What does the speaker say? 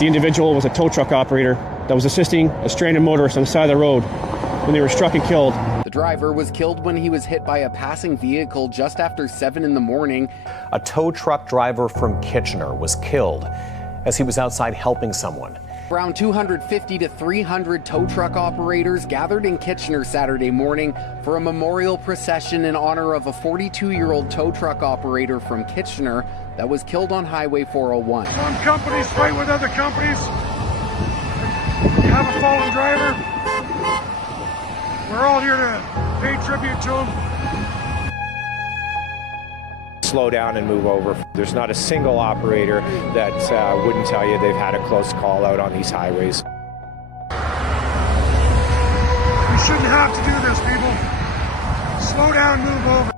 the individual was a tow truck operator that was assisting a stranded motorist on the side of the road when they were struck and killed. The driver was killed when he was hit by a passing vehicle just after 7 in the morning. A tow truck driver from Kitchener was killed as he was outside helping someone. Around 250 to 300 tow truck operators gathered in Kitchener Saturday morning for a memorial procession in honor of a 42-year-old tow truck operator from Kitchener that was killed on Highway 401. Some companies fight with other companies. You have a fallen driver. We're all here to pay tribute to him. Slow down and move over. There's not a single operator that wouldn't tell you they've had a close call out on these highways. We shouldn't have to do this, people. Slow down and move over.